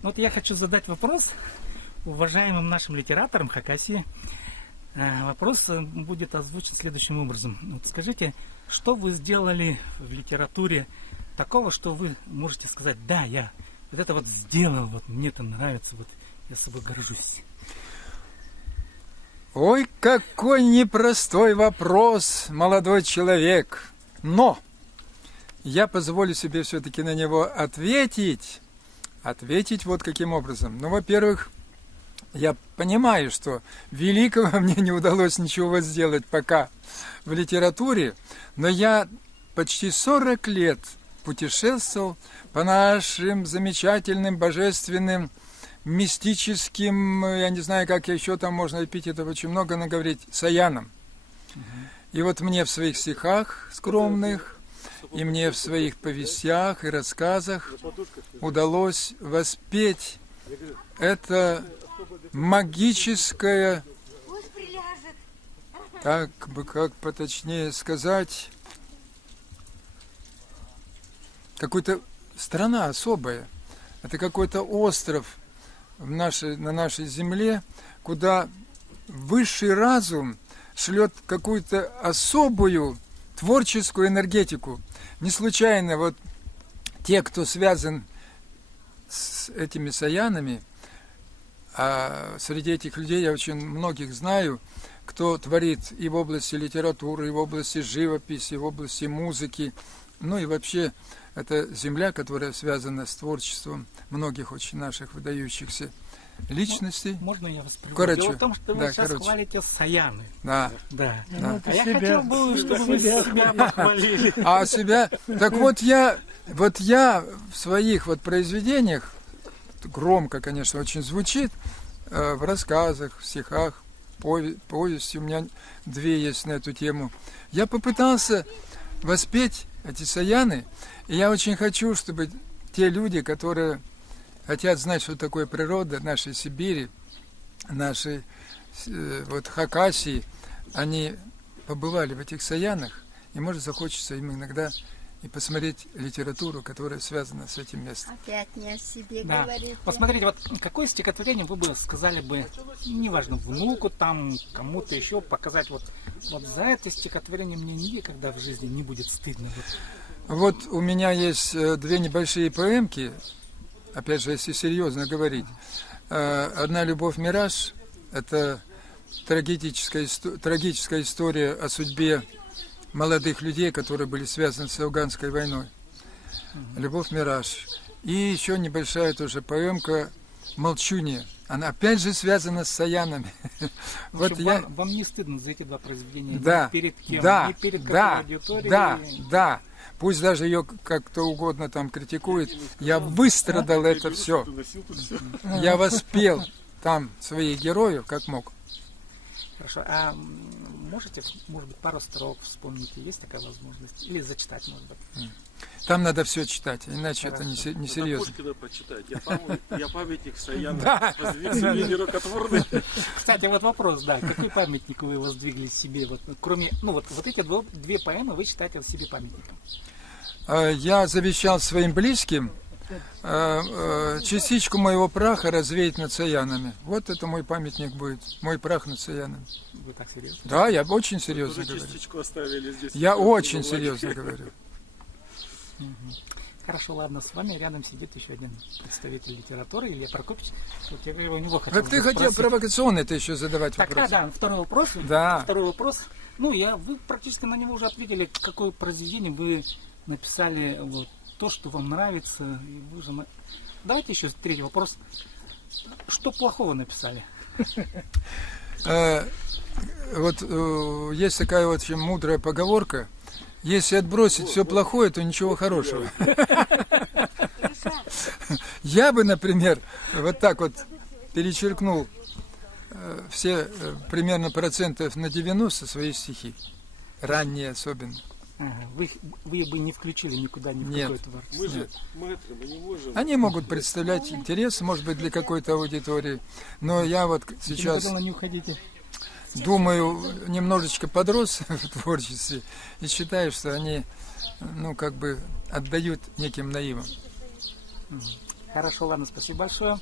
Вот я хочу задать вопрос уважаемым нашим литераторам Хакасии. Вопрос будет озвучен следующим образом. Вот скажите, что вы сделали в литературе такого, что вы можете сказать, да, я вот это вот сделал, вот мне это нравится, вот я собой горжусь. Ой, какой непростой вопрос, молодой человек. Но я позволю себе все-таки на него ответить. Ответить вот каким образом. Ну, во-первых, я понимаю, что великого мне не удалось ничего сделать пока в литературе, но я почти 40 лет путешествовал по нашим замечательным, божественным, мистическим, я не знаю, как еще там можно эпитетов очень много наговорить, саянам. И вот мне в своих стихах скромных, и мне в своих повестях и рассказах удалось воспеть это магическое, так бы как поточнее сказать, какая-то страна особая. Это какой-то остров на нашей земле, куда высший разум шлет какую-то особую творческую энергетику. Не случайно вот те, кто связан с этими саянами, а среди этих людей я очень многих знаю, кто творит и в области литературы, и в области живописи, и в области музыки. Ну и вообще, это земля, которая связана с творчеством многих очень наших выдающихся личностей. Можно я вас прерву? Короче, Дело в том, что вы да, сейчас короче. хвалите саяны. Да. Да. Да. А я хотел бы, чтобы вы себя похвалили. А себя... Так вот я в своих вот произведениях, громко, конечно, очень звучит, в рассказах, в стихах, повести, у меня 2 есть на эту тему, я попытался воспеть эти саяны, и я очень хочу, чтобы те люди, которые хотят знать, что такое природа нашей Сибири, нашей вот Хакасии, они побывали в этих саянах, и может захочется им иногда и посмотреть литературу, которая связана с этим местом. Опять не о себе Да. говорите. Посмотрите, вот какое стихотворение вы бы сказали бы, неважно, внуку там, кому-то еще, показать вот за это стихотворение мне никогда в жизни не будет стыдно. Вот у меня есть 2 небольшие поэмки, опять же, если серьезно говорить. Одна «Любовь Мираж» – это трагическая история о судьбе молодых людей, которые были связаны с афганской войной. «Любовь Мираж». И еще небольшая тоже поэмка «Молчунья». Она опять же связана с саянами. Вот я... Вам не стыдно за эти 2 произведения? Да, Ни перед кем? да, Ни перед какой да, аудиторией? да. Пусть даже ее как-то угодно там критикует, я выстрадал это все. Я воспел там своих героев, как мог. Хорошо. А можете, может быть, пару строк вспомнить? Есть такая возможность? Или зачитать, может быть? Там надо все читать, иначе Хорошо. это несерьезно. Пушкина почитать. Я памятник Саяна. Да. Воздвиг себе рукотворный. Кстати, вот вопрос, да. Какой памятник вы воздвигли себе? Вот, кроме, вот эти 2 поэмы вы считаете себе памятником? Я завещал своим близким частичку моего праха развеять над саянами. Вот это мой памятник будет. Мой прах над саянами. Вы так серьезно? Да, я очень серьезно Тоже говорю. частичку оставили здесь. Я очень серьезно говорю. Хорошо, ладно, с вами рядом сидит еще один представитель литературы, Илья Прокопьевич. Вот я у него хотел Как ты хотел провокационно-то еще задавать Так, вопрос? да, второй вопрос. Да. Второй вопрос. Вы практически на него уже ответили, какое произведение вы написали, вот, то, что вам нравится. И вы же... Давайте еще 3-й вопрос. Что плохого написали? Вот есть такая вот очень мудрая поговорка: если отбросить все плохое, то ничего хорошего. Я бы, например, вот так вот перечеркнул все примерно процентов на 90 свои стихи, ранние особенно. Ага, вы бы не включили никуда, ни в Нет. какое творчество. Мы же мэтры, мы не можем. Они могут представлять интерес, может быть, для какой-то аудитории, но я вот сейчас Никуда не уходите. думаю, немножечко подрос в творчестве и считаю, что они, как бы отдают неким наивам. Хорошо, ладно, спасибо большое.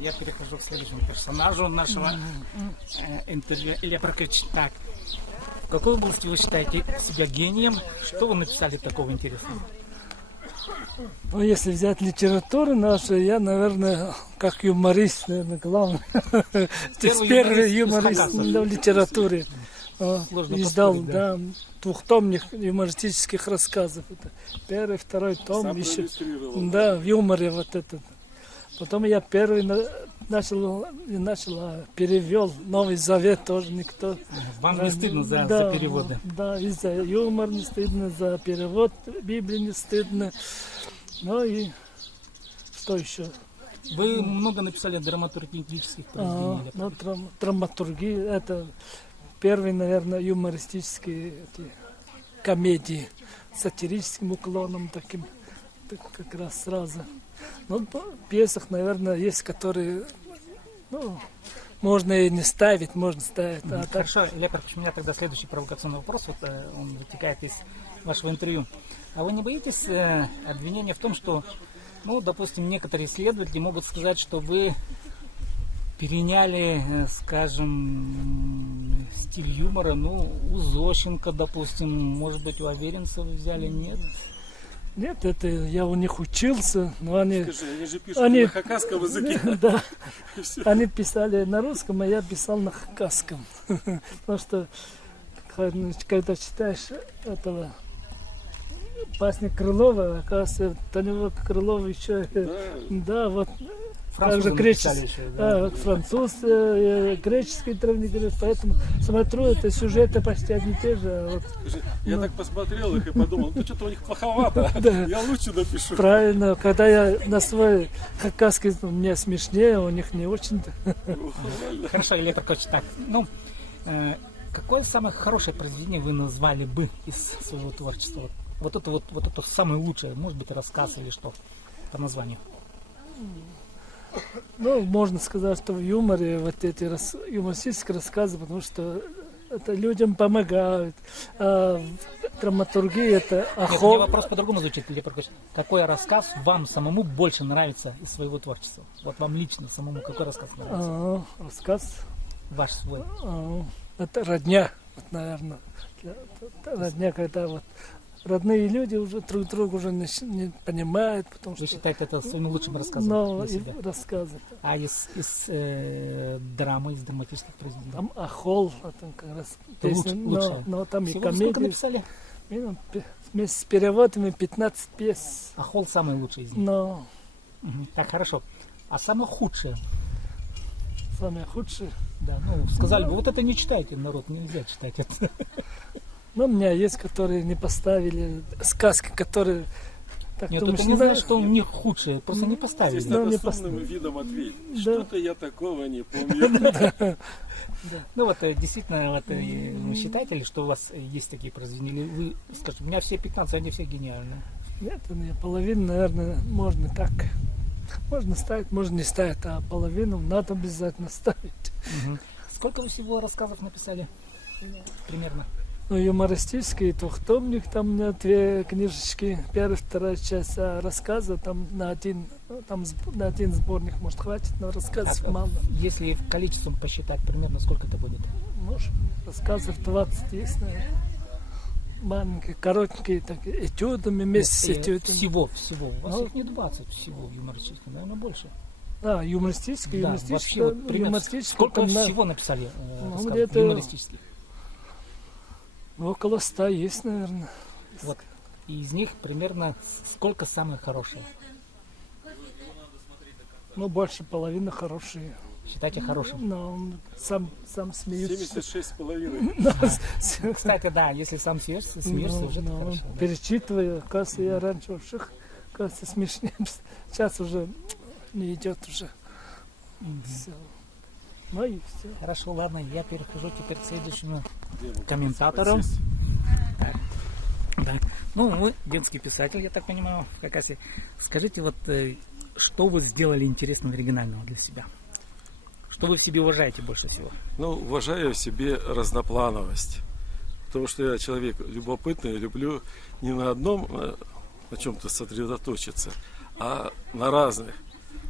Я перехожу к следующему персонажу нашего интервью. Илья Прокопьевич, так, в какой области вы считаете себя гением? Что вы написали такого интересного? Ну, если взять литературу нашу, я, наверное, как юморист, наверное, главный. Первый юморист в литературе. Сложно Издал, поспорить, да. да, двухтомник юмористических рассказов. Это первый, второй том. Сам Еще, проиллюстрировал. да, в юморе вот этот. Потом я первый начал, перевел Новый Завет, тоже никто. Вам не стыдно за переводы? Да, и за юмор не стыдно, за перевод Библии не стыдно. Ну и что еще? Вы много написали драматургических произведений. Ну, драматургия, это первые, наверное, юмористические эти комедии с сатирическим уклоном таким, так как раз сразу. Ну, в пьесах, наверное, есть, которые, ну, можно и не ставить, можно ставить. А так, Хорошо, Илья Прокопьевич, у меня тогда следующий провокационный вопрос, вот он вытекает из вашего интервью. А вы не боитесь обвинения в том, что, ну, допустим, некоторые исследователи могут сказать, что вы переняли, скажем, стиль юмора, ну, у Зощенко, допустим, может быть, у Аверинцева взяли, нет? нет, это я у них учился, но они... Скажи, они же пишут Они- на хакасском языке. Да, И всё. они писали на русском, а я писал на хакасском. Потому что, когда читаешь этого песни Крылова, оказывается, до него Крылов еще... Да, вот... Французы Также написали еще, да. француз, греческий древнегреческий, поэтому смотрю, это сюжеты почти одни и те же. А вот, Скажи, я так посмотрел их и подумал, ну что-то у них плоховато. Да. Я лучше напишу. правильно, когда я на свой хакасский, мне смешнее, у них не очень-то. Хорошо, Илья Прокопьевич, так, ну, какое самое хорошее произведение вы назвали бы из своего творчества? Вот это самое лучшее, может быть, рассказ или что по названию? Ну, можно сказать, что в юморе вот эти юмористические рассказы, потому что это людям помогают. А в драматургии это Нет, у меня охота. вопрос по-другому звучит, Илья Прокопьевич. Какой рассказ вам самому больше нравится из своего творчества? Вот вам лично самому какой рассказ нравится? Рассказ. Ваш свой. Это родня, вот, наверное. Родня, когда вот родные люди уже друг друга уже не понимают, потому Вы что... считаете это своим лучшим рассказом Но для и себя? рассказы. А из драмы, из драматических произведений? Там Ахол, а там как раз Это песня, лучше. но там и Всего вы сколько комедии. написали? Вместе с переводами 15 пьес. А Холл самый лучший из них. Но Мгм. Так, хорошо. А самое худшее? самое худшее. Да, ну, сказали бы, вот это не читайте, народ, нельзя читать это. Но у меня есть, которые не поставили, сказки, которые... Так, Нет, думаешь, это не да, значит, что у них худшее, просто не Здесь поставили. Ну, надо не с умным видом ответить. Да. Что-то я такого не помню. Ну вот, действительно, вот, вы считаете ли, что у вас есть такие произведения? Или вы скажете, у меня все 15, они все гениальные. Нет, половину, наверное, можно так. Можно ставить, можно не ставить, а половину надо обязательно ставить. Мгм. Сколько вы всего рассказов написали? Примерно. Ну, юмористический двухтомник, там у меня 2 книжечки, первая, вторая часть, а рассказы там на один, ну, там на один сборник, может, хватит, но рассказов Так, мало. Если количеством посчитать, примерно сколько это будет? Может, рассказов 20 есть, наверное. Маленькие, коротенькие, так, этюдами, вместе с этюдами. Всего. У вас Ну, их не 20 всего юмористических, наверное, больше. Да, юмористический, Да, юмористический, вообще, вот примерно юмористический, сколько там, да, всего написали Ну, рассказов где-то- юмористических? около 100 есть, наверное. Вот. И из них примерно сколько самых хороших? Ну, больше половины хорошие. Считайте хорошим. Но сам смеются. 76,5. Кстати, да, если сам смеешься, уже это хорошо. Да. Перечитываю, оказывается, я раньше вообще, кажется, смешнее. Сейчас уже не идет уже. Всё. Ну и все. Хорошо, ладно, я перехожу теперь к следующему Где мы? комментатору. Подсесть. Да. Ну, вы детский писатель, я так понимаю, в Хакасии. Скажите, вот что вы сделали интересного, оригинального для себя? Что вы в себе уважаете больше всего? Ну, уважаю в себе разноплановость. Потому что я человек любопытный, люблю не на одном на чем-то сосредоточиться, а на разных.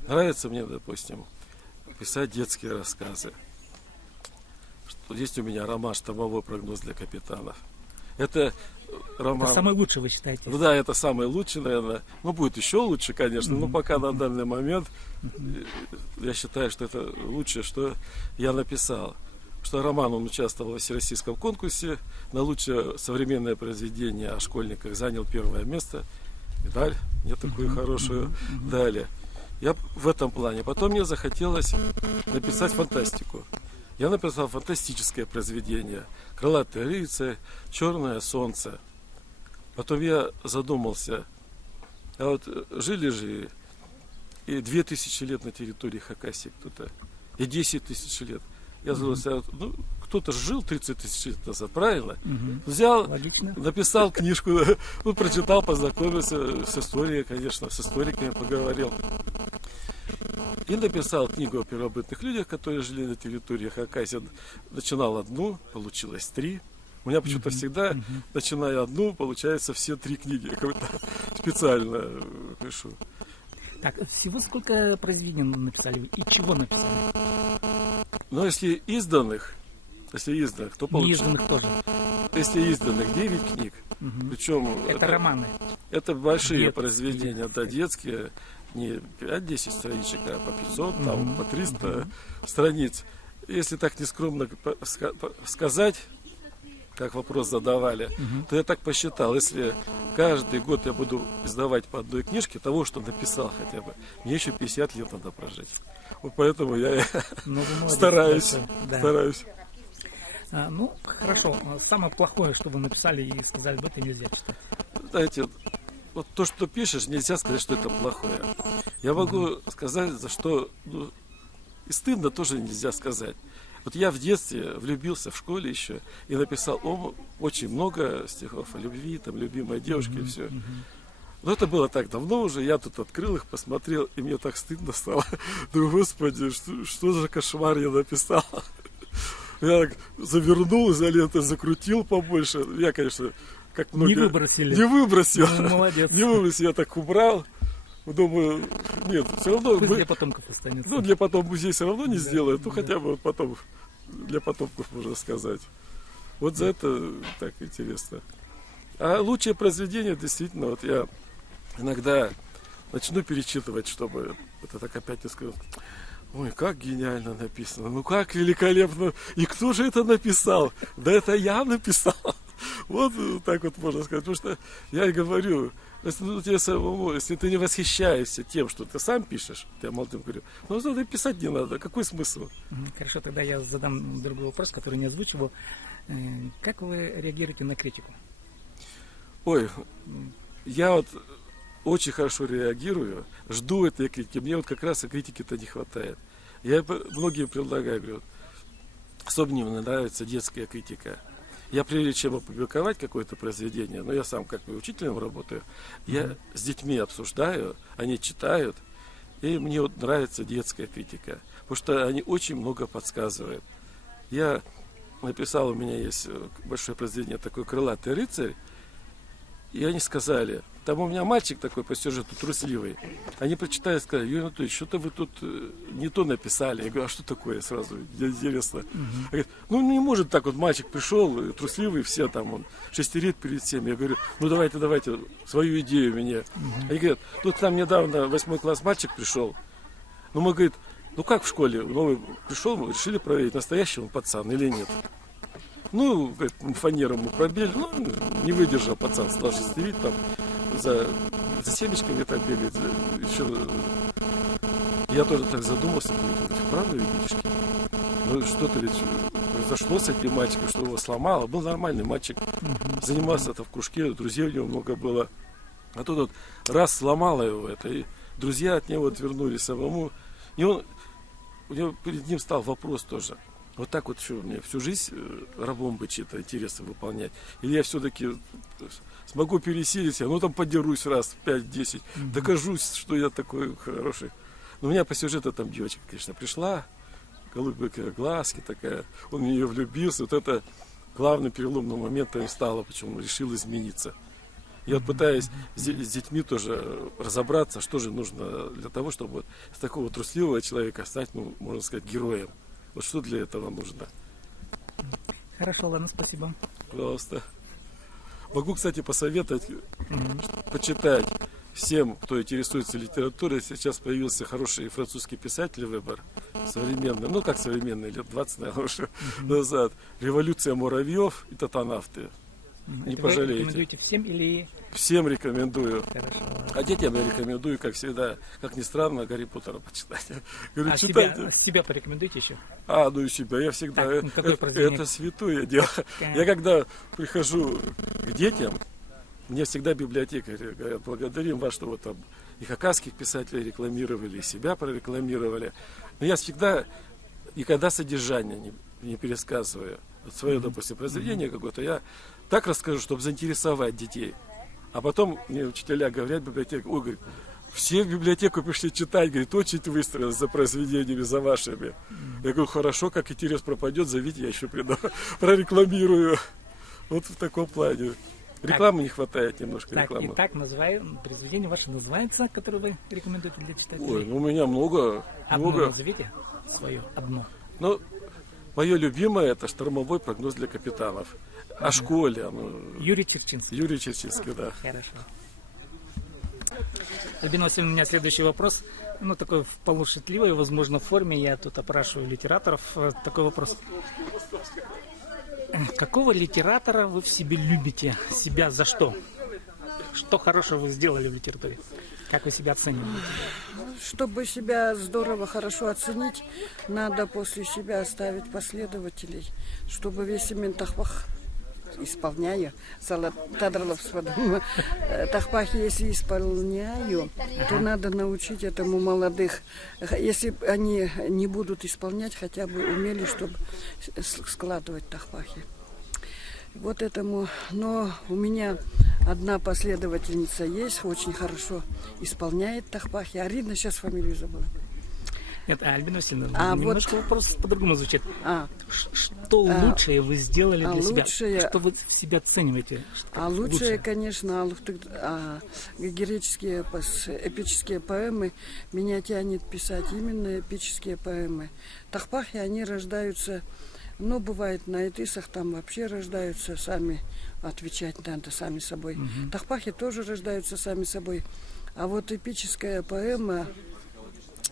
Нравится мне, допустим, писать детские рассказы. Есть у меня роман «Штормовой прогноз для капитанов». Это роман... Это самый лучший, вы считаете? Ну да, это самый лучший, наверное. Ну, будет еще лучше, конечно, но пока на данный момент я считаю, что это лучшее, что я написал. Что роман, он участвовал в всероссийском конкурсе на лучшее современное произведение о школьниках, занял первое место. Медаль мне такую хорошую дали. Я в этом плане. Потом мне захотелось написать фантастику. Я написал фантастическое произведение «Крылатый рыцарь», «Черное солнце». Потом я задумался, а вот жили же и 2000 лет на территории Хакасии кто-то, и 10 тысяч лет. Я задумался, ну, кто-то жил 30 тысяч лет назад, правильно? Взял, Логично. написал книжку, ну, прочитал, познакомился с историей, конечно, с историками поговорил. И написал книгу о первобытных людях, которые жили на территории Хакасии. Начинал одну, получилось 3. У меня почему-то всегда, начиная одну, получается все 3 книги. Я как-то специально пишу. Так, всего сколько произведений написали вы и чего написали? Но если изданных, то получается... Неизданных тоже. Если изданных 9 книг, причем... Это романы. Это большие Детские. произведения, да, детские. Не 5-10 страничек, а по 500, там, по 300 страниц. Если так нескромно сказать, как вопрос задавали, то я так посчитал, если каждый год я буду издавать по одной книжке, того, что написал хотя бы, мне еще 50 лет надо прожить. Вот поэтому я Ну, вы молодец, стараюсь, большой. Да. стараюсь. Ну, хорошо. Самое плохое, что вы написали и сказали, об этом нельзя читать. Знаете, вот то, что пишешь, нельзя сказать, что это плохое. Я могу сказать, за что, ну, и стыдно тоже нельзя сказать. Вот я в детстве влюбился в школе еще и написал очень много стихов о любви, там, любимой девушке и все. Но это было так давно уже, я тут открыл их, посмотрел, и мне так стыдно стало. Думаю, господи, что за кошмар я написал. Я так завернул изолентой, закрутил побольше. Я, конечно, как многие... Не выбросили. Не выбросил. Ну, молодец. Не выбросил, я так убрал. Думаю, нет, все равно... Пусть для потомков останется. Ну, для потом музей все равно не сделают, ну, хотя бы потом для потомков, можно сказать. Вот за это так интересно. А лучшее произведение, действительно, вот я иногда начну перечитывать, чтобы это так опять не сказал. Ой, как гениально написано, ну как великолепно. И кто же это написал? Да это я написал. Вот так вот можно сказать. Потому что я и говорю, если, тебе самому, если ты не восхищаешься тем, что ты сам пишешь, я молодым говорю, ну надо писать не надо, какой смысл? Хорошо, тогда я задам другой вопрос, который не озвучивал. Как вы реагируете на критику? Ой, я вот очень хорошо реагирую, жду этой критики. Мне вот как раз и критики-то не хватает. Я многим предлагаю, говорю, особенно мне нравится детская критика. Я прежде чем опубликовать какое-то произведение, но я сам как бы учителем работаю, я с детьми обсуждаю, они читают, и мне вот нравится детская критика, потому что они очень много подсказывают. Я написал, у меня есть большое произведение такое «Крылатый рыцарь», и они сказали, там у меня мальчик такой по сюжету трусливый. Они прочитали и сказали, Юрий Анатольевич, что-то вы тут не то написали. Я говорю, а что такое сразу? Интересно. Говорят, ну не может так вот мальчик пришел, трусливый, все там, он шестерит перед всеми. Я говорю, ну давайте, свою идею мне. Они говорят, тут к нам недавно 8 класс мальчик пришел. Ну мы, говорит, ну как в школе, новый пришел, мы решили проверить, настоящий он пацан или нет. Ну, фанеру мы пробили, ну, не выдержал пацан, стал шестерить там, за семечками так бегать, еще. Я тоже так задумался, говорю, правда, видишь? Ну, что-то ведь произошло с этим мальчиком, что его сломало. Был нормальный мальчик, занимался-то в кружке, друзей у него много было. А тут вот раз сломало его это, и друзья от него отвернулись самому. И у него перед ним стал вопрос тоже. Вот так вот что, мне всю жизнь рабом быть чьи-то интересы выполнять? Или я все-таки смогу пересилить себя, ну там подерусь раз, 5-10, докажусь, что я такой хороший. Но у меня по сюжету там девочка, конечно, пришла, голубые глазки такая, он в нее влюбился. Вот это главным переломным моментом стало, почему он решил измениться. Я вот пытаюсь с детьми тоже разобраться, что же нужно для того, чтобы вот с такого трусливого человека стать, ну, можно сказать, героем. Вот что для этого нужно. Хорошо, ладно, спасибо. Пожалуйста. Могу, кстати, посоветовать почитать всем, кто интересуется литературой. Сейчас появился хороший французский писатель Вебер, современный, ну как современный, лет 20, наверное, уже назад. «Революция муравьев» и «Татанавты». Не Это пожалеете. Вы рекомендуете всем или... Всем рекомендую. Хорошо. А детям я рекомендую, как всегда, как ни странно, Гарри Поттера почитать. Говорю, А читайте. себя порекомендуете еще? Ну и себя, я всегда, Так, ну, какое произведение? это святое дело. Так. Я когда прихожу к детям, мне всегда библиотекари говорят: благодарим вас, что вот там и хакасских писателей рекламировали, и себя прорекламировали. Но я всегда никогда содержание не пересказываю. Вот свое, допустим, произведение какое-то я так расскажу, чтобы заинтересовать детей. А потом мне учителя говорят в библиотеке: ой, говорит, все в библиотеку пришли читать, говорит, очередь выстроилась за произведениями, за вашими. Я говорю, хорошо, как интерес пропадет, зовите, я еще приду, прорекламирую. Вот в таком плане. Рекламы не хватает немножко, Так, рекламы. итак, произведение ваше называется, которое вы рекомендуете для читателей? Ой, ну у меня много. Одно назовите свое, одно. Ну, мое любимое — это «Штормовой прогноз для капитанов». О школе. Юрий Черчинский. Юрий Черчинский, да. Хорошо. Альбина Васильевна, у меня следующий вопрос. Ну, такой в полушутливой, возможно, форме. Я тут опрашиваю литераторов. Такой вопрос. Какого литератора вы в себе любите? Себя за что? Что хорошего вы сделали в литературе? Как вы себя оцениваете? Чтобы себя здорово, хорошо оценить, надо после себя оставить последователей, чтобы весь ментахвах исполняю, тахпах, если исполняю, то надо научить этому молодых, если они не будут исполнять, хотя бы умели, чтобы складывать тахпахи. Вот этому, но у меня одна последовательница есть, очень хорошо исполняет тахпахи. Арина, сейчас фамилию забыла. Нет, Альбина Васильевна, немножко вопрос по-другому звучит. Что лучшее вы сделали для себя? Что вы в себя оцениваете? Лучшее, конечно, греческие эпические поэмы. Меня тянет писать именно эпические поэмы. Тахпахи, они рождаются, ну, бывает на этисах, там вообще рождаются сами, отвечать надо сами собой. Тахпахи тоже рождаются сами собой. А вот эпическая поэма,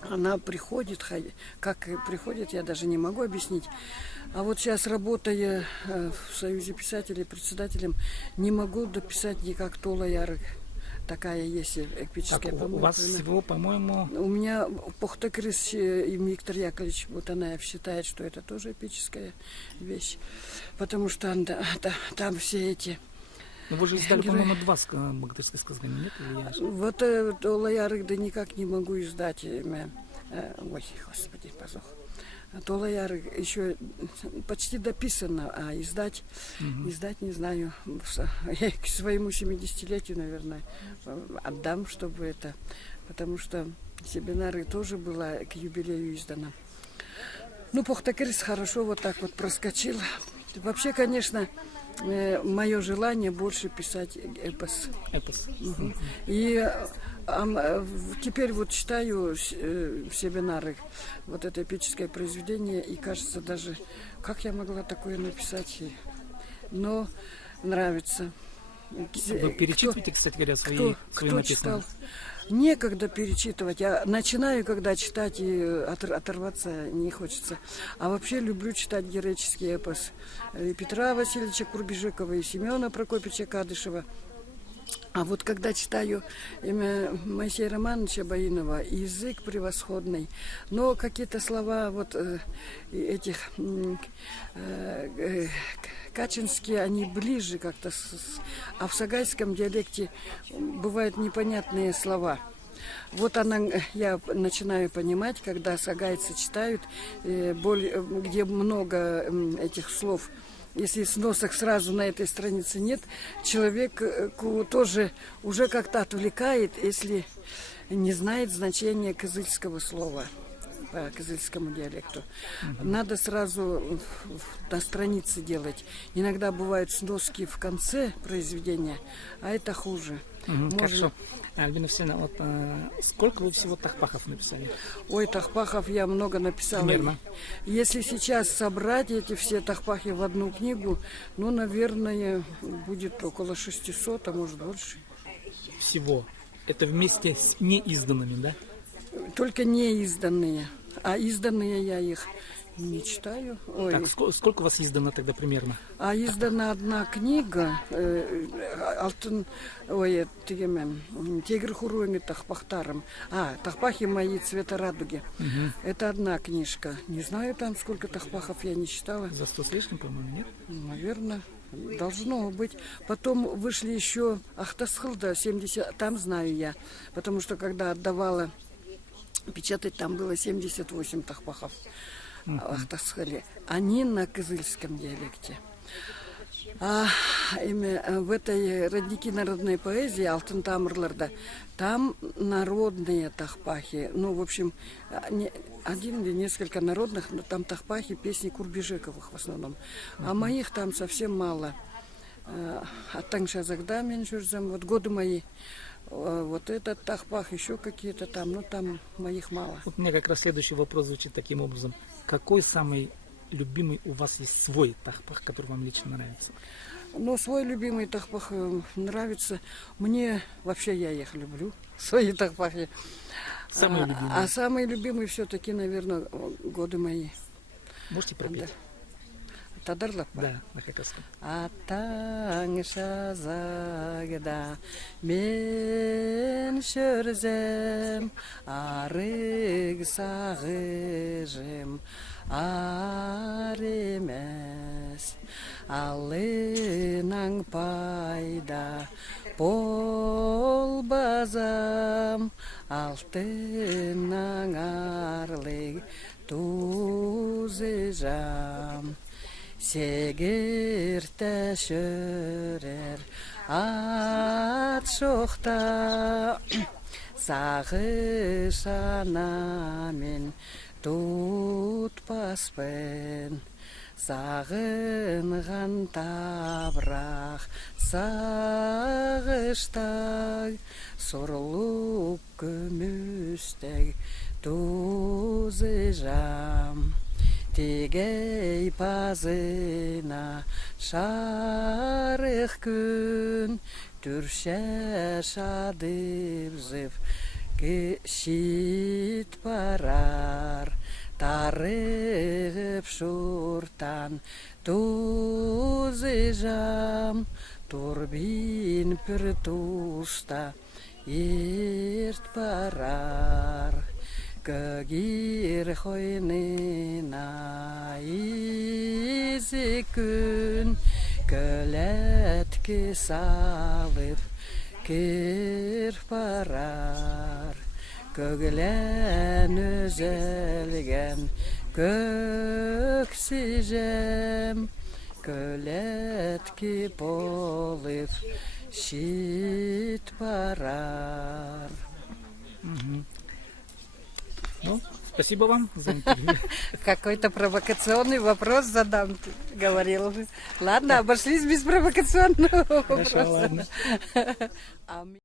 она приходит, как приходит, я даже не могу объяснить. А вот сейчас, работая в Союзе писателей председателем, не могу дописать никак Тола Ярык. Такая есть эпическая поэма. У вас всего, по-моему... У меня Похтакрис и Виктор Яковлевич Бутанаев считает, что это тоже эпическая вещь. Потому что там все эти... Ну, вы же издали, по-моему, 2 богатырских сказания, нет? Вот Тола Ярык, да никак не могу издать. Ой, господи, позох. Тола Ярык еще почти дописано, а издать не знаю. Я к своему 70-летию, наверное, отдам, чтобы это... Потому что Себинары тоже была к юбилею издана. Ну, Похтакрис хорошо вот так вот проскочил. Вообще, конечно... Мое желание больше писать эпос. И теперь вот читаю Себинары, вот это эпическое произведение, и кажется даже, как я могла такое написать, но нравится. Вы перечитываете, кстати говоря, свои написанные? Некогда перечитывать. Я начинаю, когда читать, и оторваться не хочется. А вообще люблю читать героический эпос Петра Васильевича Курбежикова и Семена Прокопьевича Кадышева. А вот когда читаю имя Моисея Романовича Боинова, язык превосходный, но какие-то слова вот этих качинские, они ближе как-то, а в сагайском диалекте бывают непонятные слова. Вот я начинаю понимать, когда сагайцы читают, где много этих слов. Если сносок сразу на этой странице нет, человек тоже уже как-то отвлекает, если не знает значения кызыльского слова. по кызыльскому диалекту. Надо сразу на странице делать. Иногда бывают сноски в конце произведения, а это хуже. Хорошо. Альбина Всеволодовна, вот сколько вы всего тахпахов написали? Ой, тахпахов я много написала. Примерно. Если сейчас собрать эти все тахпахи в одну книгу, ну, наверное, будет около 600, а может больше. Всего. Это вместе с неизданными, да? Только не изданные. А изданные я их не читаю. Ой. Так, сколько у вас издано тогда примерно? А издана одна книга Алтын, ой, Тигр Хуруми Тахпахтаром. Тахпахи мои цвета радуги. Это одна книжка. Не знаю там сколько тахпахов я не читала. За 100 с лишним, по-моему, нет? Наверное, должно быть. Потом вышли еще Ахтасхылда 70, там знаю я. Потому что когда отдавала печатать, там было 78 тахпахов. Ахтасхали. Они на кызыльском диалекте. В этой родники народной поэзии Алтын Тамырларда там народные тахпахи. Ну, в общем, один или несколько народных, но там тахпахи, песни Курбижековых в основном. А моих там совсем мало. Аттаңша Загда мен жүрзем, вот годы мои. Вот этот тахпах, еще какие-то там, но там моих мало. Вот у меня как раз следующий вопрос звучит таким образом. Какой самый любимый у вас есть свой тахпах, который вам лично нравится? Ну, свой любимый тахпах нравится. Мне, вообще, я их люблю, свои тахпахи. Самый любимый? А самый любимый все-таки, наверное, годы мои. Можете пропеть? Да. Тадарлап? Да, на хакасском. Аттаңша Загда мен жүрзем, арыг сағыжым ар емес. Алынаң пайда болбазам, алтынаң арлыг тузыжам. Сегір тәшірер ат шоқта, сағыш анамен тұтпаспын. Сағынған табрақ сағыштag, сорлуп күмістәг тузыжам. Тегей пазына шарық күн, түршә шадып зып кішит барар. Тарығып шуртан тузыжам, турбин пір туста ерт барар. Көгір хойнына изи күн, көләтке салып кір барар. Көглән өзелген көксижем, көләтке болып шит барар. Ну, спасибо вам за интервью. Какой-то провокационный вопрос задам, говорил. Ладно, обошлись без провокационного вопроса. Хорошо, ладно.